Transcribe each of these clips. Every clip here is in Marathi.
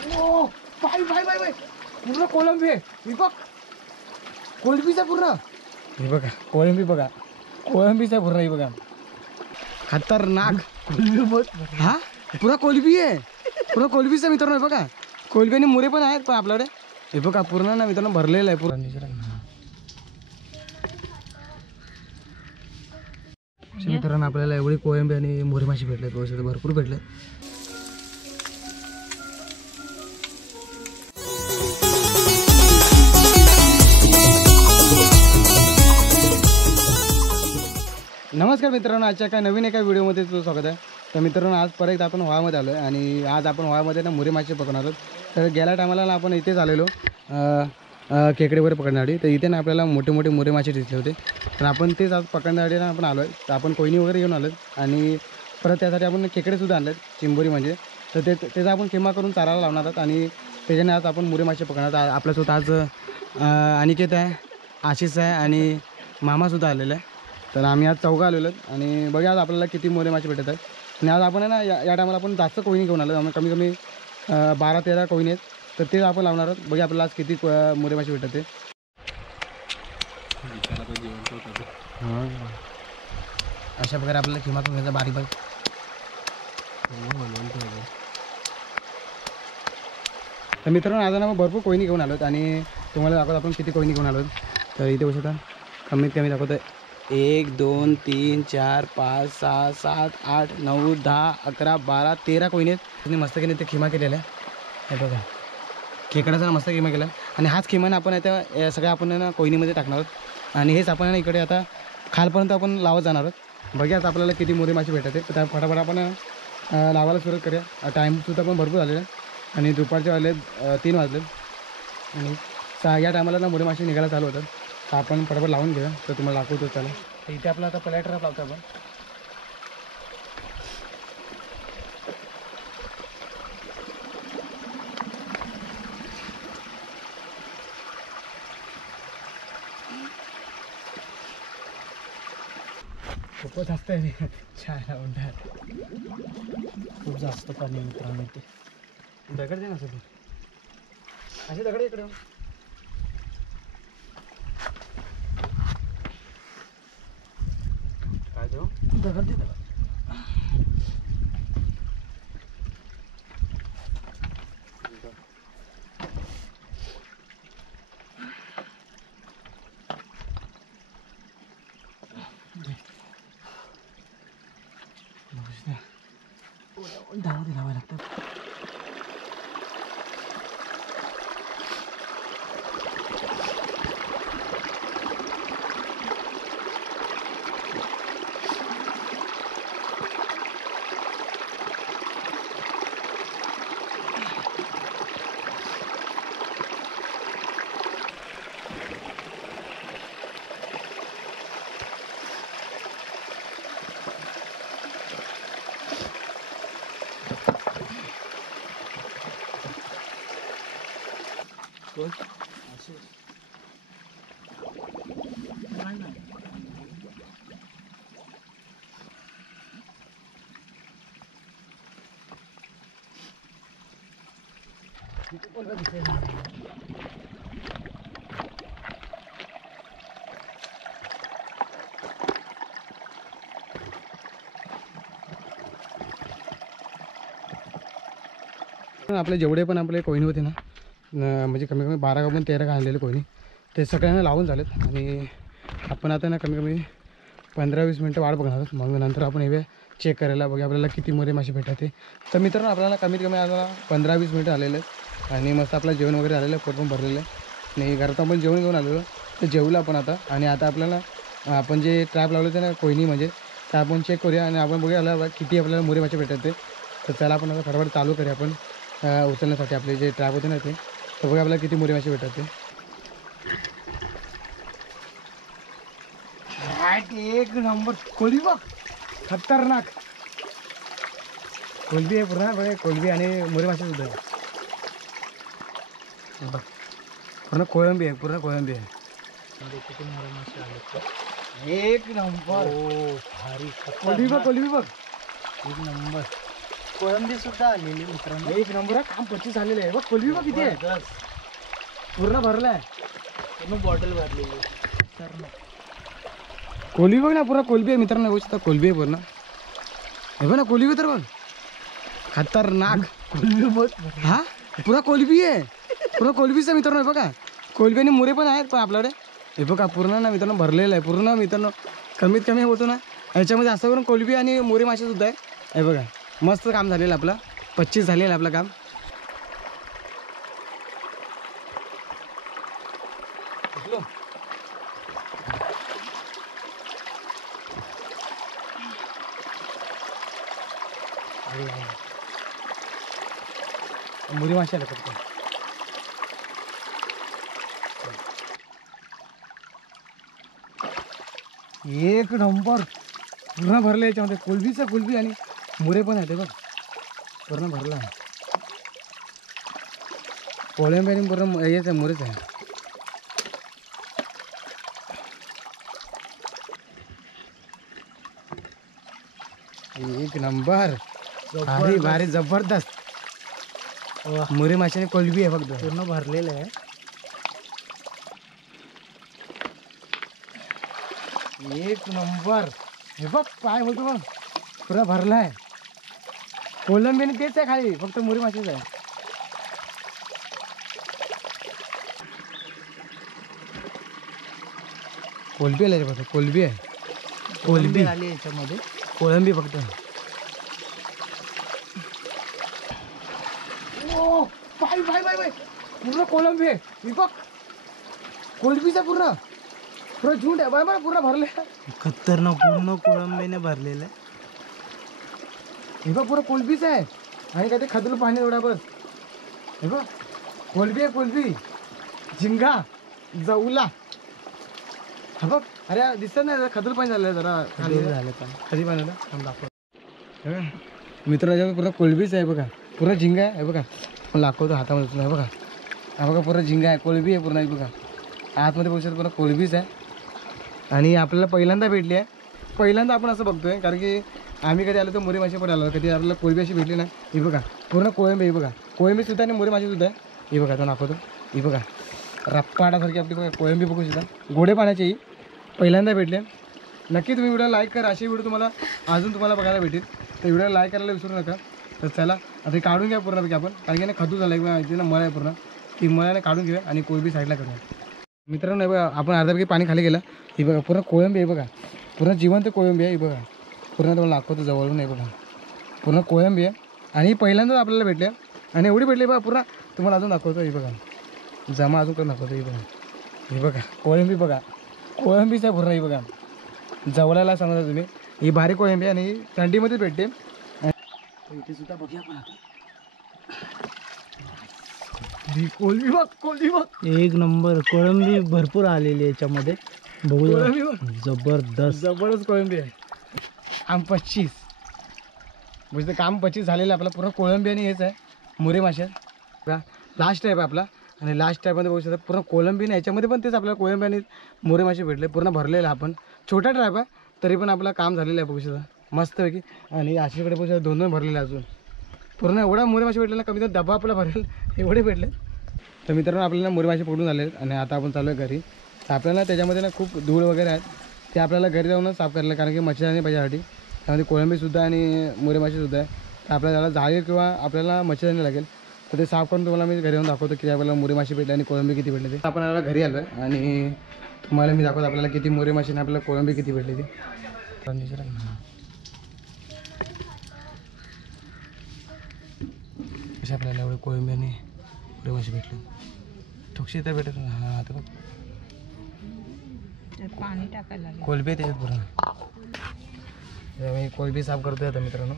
ओ बाय बाय बाय बाय पूर्ण कोळंबी आहे ही बघ कोळंबीचा पूर्ण हे बघा कोळंबी बघा कोळंबीचा पूर्ण ही बघा खतरनाक हा पुरा कोळंबी आहे पूर्ण कोळंबीचा मित्रांनो हे बघा कोळंबी आणि मुरे पण आहेत पण आपल्याकडे हे बघा पूर्ण ना मित्रांनो भरलेलं आहे पूर्ण मित्रांनो आपल्याला एवढी कोळंबी आणि मोरी मासे भेटले भरपूर भेटले नमस्कार मित्रांनो आजच्या एका नवीन एका व्हिडिओमध्ये तुझं स्वागत आहे तर मित्रांनो आज परत एकदा आपण व्हाळमध्ये आलो आहे आणि आज आपण व्हाळमध्ये ना मोरी मासे पकडणार आहोत तर गेल्या टायमाला आपण इथेच आलेलो खेकडेवर पकडण्यासाठी तर इथे ना आपल्याला मोठे मोठे मोरे मासे दिसले होते तर आपण तेच आज पकडण्यासाठी ना आपण आलो आहे तर आपण कोयनी वगैरे घेऊन आलो आणि परत त्यासाठी आपण खेकडेसुद्धा आणले चिंबोरी म्हणजे तर त्याचा आपण किमा करून चारायला लावणार आहोत आणि त्याच्याने आज आपण मोरे मासे पकडणार आहोत आपल्यासोबत आज अनिकेत आहे आशिष आहे आणि मामासुद्धा आलेला आहे तर आम्ही आज चौघं आलेलो आहेत आणि बघा आज आपल्याला किती मोरे मासे भेटत आहेत आणि आज आपण आहे ना या टायमाला आपण जास्त कोयनी घेऊन आलो आम्ही कमी कमी 12-13 कोयनी आहेत तर ते आपण लावणार आहोत बघा आपल्याला आज किती मोरे मासे भेटत आहे अशा प्रकारे आपल्याला किमा करून घ्यायचा बारीक बारीक तर मित्रांनो आज ना भरपूर कोयनी घेऊन आलो आणि तुम्हाला दाखवतो आपण किती कोयनी घेऊन आलो तर इथे बसू आता कमीत कमी दाखवतो 1 2 3 4 5 6 7 8 9 10 11 12 13 कोयनी आहेत मस्त केले ते खिमा केलेला आहे हे बघा खेकड्याचा मस्त किमा केला आणि हाच किमान आपण आता सगळ्या आपण ना कोयनीमध्ये टाकणार आहोत आणि हेच आपण इकडे आता खालपर्यंत आपण लावत जाणार आहोत बघा आता आपल्याला किती मोरे मासे भेटत आहेत तर फटाफट आपण लावायला सुरुवात करूया टाईमसुद्धा पण भरपूर झालेला आहे आणि दुपारचे वाजले 3 वाजले आणि या टायमाला ना मोरे मासे निघायला चालू होतात तर आपण फटाफट लावून घेऊया तर तुम्हाला दाखवतो चला तर इथे आपला आता पहिला ट्रॅप लावतो आपण खूपच जास्त आहे छान उंडात खूप जास्त पाणी मित्रांनो ते दगड दे ना सर असे दगड इकडे काय देऊ दगड दे धावायला लागतं आपले जेवढे पण आपले कोयनी होते ना म्हणजे कमी कमी 12 का 13 का आणलेले कोयनी ते सगळ्यांना लावून झालेत आणि आपण आता ना कमी कमी 15-20 मिनटं वाट बघणार आहोत मग नंतर आपण हे चेक करायला बघा आपल्याला किती मोरे मासे भेटतात तर मित्रांनो आपल्याला कमीत कमी आता 15-20 मिनटं आलेले आहेत आणि मस्त आपलं जेवण वगैरे आलेलं आहे पोट पण भरलेलं आहे आणि घरात आपण जेवण घेऊन आलेलो तर जेवलं आपण आता आणि आता आपल्याला आपण जे ट्रॅप लावलं होतं ना कोयनी म्हणजे ते आपण चेक करूया आणि आपण बघूया किती आपल्याला मोरे मासे भेटतात ते तर त्याला आपण आता फटाफट चालू करूया आपण उचलण्यासाठी आपले जे ट्रॅप होते ना ते तर बघा आपल्याला किती मोरे मासे भेटतात ते एक नंबर कोळंबी बघ खतरनाक कोळंबी आहे पूर्ण बघा कोळंबी आणि मोरे मासे सुद्धा बघ पूर्ण कोळंबी आहे पूर्ण कोळंबी आहे किती मोरे मासे आले एक नंबर भारी कोळंबी बघ एक नंबर कोळंबी सुद्धा आलेली मित्रांनो. एक नंबर आहे, काम 25 झालेलं आहे बघ. कोलबी बघ किती आहे, पूर्ण भरलाय. पूर्ण बॉटल भरलेली तर कोलबी बघ ना, पूर्ण कोलबी आहे मित्रांनो. बघू शकता कोलबी आहे पूर्ण. हे बघ ना कोलबी तर बघ, खतरनाक कोलबी. हा पुरा कोलबी आहे, पुरा कोलबीच आहे मित्रांनो. हे बघा कोलबी आणि मुरे पण आहेत पण आपल्याकडे. हे बघा पूर्ण ना मित्रांनो भरलेलं आहे पूर्ण मित्रांनो. कमीत कमी होतो ना याच्यामध्ये असं करून कोलबी आणि मोरे मासे सुद्धा आहे. हे बघा मस्त काम झालेलं आपलं, 25 झालेलं आपलं काम. मोरे मासे आले फक्त. एक नंबर पूर्ण भरलं याच्यामध्ये. कोलबीचं कोलबी आणि मुरे पण आहेत बघ, पूर्ण भरला. कोळंबी आणि पूर्ण हेच आहे, मुरेच आहे. एक नंबर, भारी भारी जबरदस्त. मुरे माशाने कोलबी आहे फक्त, पूर्ण भरलेलं आहे. एक नंबर. हे बघ काय बोलतो बघ, पुरा भरलाय. कोलंबीने तेच आहे खाली, फक्त मुरी मासेच आहे. कोलंबी आले फक्त, कोलंबी आहे. कोलंबी आली याच्यामध्ये. कोलंबी फक्त. ओ बाय बाय बाय बाय, पूर्ण कोलंबी आहे. हे बघ कोलंबीचा पूर्ण पूरा झुंड आहे बाय बाय, पूर्ण भरले. खतरनाक पूर्ण कोळंबीने भरलेलं आहे. हे बघ पुरं कोलबीच आहे आणि काय ते खदल पाणी एवढा बस. हे बघ कोलबी आहे, कोलबी, झिंगा, जवला. हा बघ अरे दिसत नाही, खदल पाणी झालं जरा खाली झालं का खाली पाण्याला दाखव. मित्र याच्यावर पुरा कोलबीच आहे बघा, पुरा झिंगा आहे. हे बघा पण दाखवतो हातामध्ये. हे बघा हा बघा पुरा झिंगा आहे, कोलबी आहे पूर्ण. बघा आतमध्ये बघू शकतो पुरा कोलबीच आहे. आणि आपल्याला पहिल्यांदा भेटली आहे, पहिल्यांदा आपण असं बघतोय कारण की आम्ही कधी आलो तर मोरे मासे पण आलो, कधी आपल्याला कोळंबी अशी भेटली ना. ही बघा पूर्ण कोळंबी. हे बघा कोळंबी सुद्धा आणि मोरे मासे सुद्धा आहे. ही बघा तो दाखवतो. ही बघा रप्पाडासारखी आपली बघा कोळंबी बघू शकता, गोडे पाण्याची. ही पहिल्यांदा भेटले. नक्की तुम्ही व्हिडिओ लाईक करा, अशी व्हिडिओ तुम्हाला अजून तुम्हाला बघायला भेटेल. तर व्हिडिओ लाईक करायला विसरू नका. तर चला आता हे काढून घ्या पूर्णपैकी आपण, कारण की ना खदू झालं आहे इथे ना, मळ आहे पूर्ण. ती मळ्याने काढून घेऊया आणि कोळंबी साईडला करूया. मित्रांनो बघा आपण अर्ध्यापैकी पाणी खाली गेलं. ही बघा पूर्ण कोळंबी आहे बघा, पूर्ण जिवंत कोळंबी आहे. ही बघा पूर्ण तुम्हाला दाखवतो जवळून. आहे बघा पूर्ण कोळंबी आहे आणि ही पहिल्यांदाच आपल्याला भेटले आणि एवढी भेटली बघा पूर्ण. तुम्हाला अजून दाखवतो. ही बघा जमा अजून करून दाखवतो. ही बघा, ही बघा कोळंबी बघा, कोळंबीच आहे पूर्ण. ही बघा जवळाला समजा तुम्ही, ही बारीक कोळंबी आणि ही थंडीमध्येच भेटते. इथे सुद्धा बघूया पण ही कोळंबी बघ, कोळंबी बघ. एक नंबर कोळंबी भरपूर आलेली याच्यामध्ये. बघूया कोळंबी बघ, जबरदस्त जबरदस्त कोळंबी आहे. काम 25 म्हणजे काम 25 झालेलं आहे आपलं. पूर्ण कोळंबी आणि हेच आहे मुरे मासे. लास्ट टाईप आहे आपला आणि लास्ट टाईपमध्ये बघू शकता पूर्ण कोळंबी नाही, याच्यामध्ये पण तेच आपल्याला कोळंबी आणि मोरे मासे भेटले. पूर्ण भरलेलं आहे आपण. छोटा ट्राईप आहे तरी पण आपलं काम झालेलं आहे बघू शकता मस्तपैकी. आणि आशीकडे बघू शकता 2-2 भरलेले अजून. पूर्ण एवढा मोरे मासे भेटले ना, कमी तर डबा आपला भरेल एवढे भेटले. तर मित्रांनो आपल्याला मोरे मासे पकडून झाले आणि आता आपण चालू आहे घरी. तर आपल्याला त्याच्यामध्ये ना खूप धूळ वगैरे आहेत, ते आपल्याला घरी जाऊनच साफ करायला, कारण की मच्छरदाणी पाहिजे साठी. त्यामध्ये कोळंबीसुद्धा आणि मोरे मासेसुद्धा आहे. तर आपल्याला त्याला जाळी किंवा आपल्याला मच्छरदाणी लागेल. तर ते साफ करून तुम्हाला मी घरी येऊन दाखवतो की आपल्याला मोरे मासे भेटले आणि कोळंबी किती भेटले ते. आपण आपल्याला घरी आलो आहे आणि तुम्हाला मी दाखवतो आपल्याला किती मोरे मासे आणि आपल्याला कोळंबी किती भेटली ती. अशा आपल्याला एवढे कोळंबी आणि मोरे मासे भेटले. ठोकशी तर भेटत. हां आता बघ पाणी टाकायला कोळंबी आहे त्याच्यात पूर्ण. मी कोळंबी साफ करतोय आता मित्रांनो,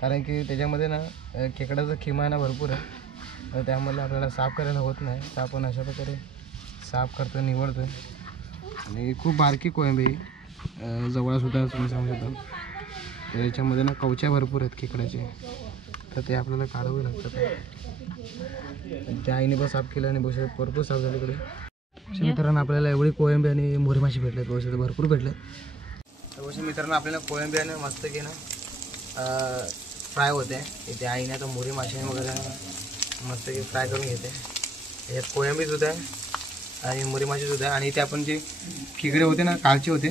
कारण की त्याच्यामध्ये ना खेकडाचा खिमा आहे ना भरपूर आहे. तर त्यामुळे आपल्याला साफ करायला होत नाही. तर आपण अशा प्रकारे साफ करतो, निवडतो. आणि खूप बारकी कोळंबी जवळसुद्धा तुम्ही सांगू शकता. तर याच्यामध्ये ना कवच्या भरपूर आहेत खेकड्याचे, तर ते आपल्याला काढावे लागतात. त्या आईने पण साफ केलं आणि बस भरपूर साफ झाले इकडे. मित्रांनो आपल्याला एवढी कोळंबी आणि मोरे मासे भेटलेत, बघू भरपूर भेटले. तर बघू मित्रांनो आपल्याला कोळंबी आणि मस्त की ना फ्राय होते. इथे आईने आता मुरी मासे वगैरे मस्त की फ्राय करून घेते. याच्यात कोळंबी सुद्धा आहे आणि मुरी मासे सुद्धा आहे. आणि इथे आपण जे खेकडे होते ना, कालचे होते,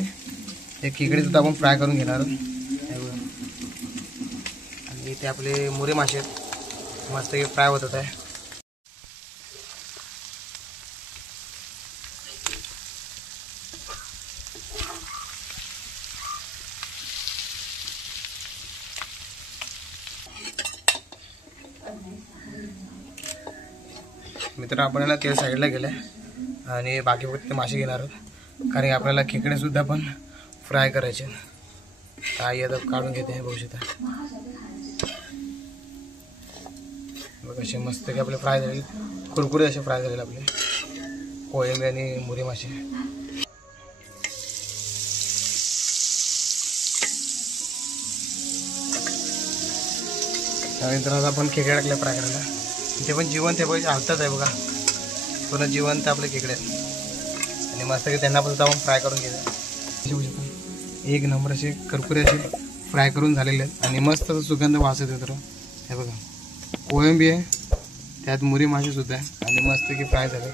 ते खेकडे सुद्धा आपण फ्राय करून घेणार आहोत. आणि इथे आपले मुरी मासे मस्त की फ्राय होत आहे. मित्र आपण याला तेल साईडला गेलं आणि बाकी फक्त मासे घेणार आहोत, कारण आपल्याला खेकडे सुद्धा पण फ्राय करायचे. आई आता काढून घेते. बघू शकता बघ असे मस्त की आपले फ्राय झाले, कुरकुरे असे फ्राय झालेले आपले कोळंबी आणि मुरी मासे. त्यानंतर आपण खेकडे टाकले फ्राय करायला. ते पण जिवंत आहे, बघा हलतात आहे बघा, पूर्ण जिवंत आपले खेकडे आणि मस्त की त्यांना पण आपण फ्राय करून घ्यायचं. एक नंबर असे कुरकुरे असे फ्राय करून झालेले आहेत आणि मस्त सुगंध वास येतो. तर हे बघा कोळंबी आहे, त्यात मुरी मासे सुद्धा आहे आणि मस्त की फ्राय झाले.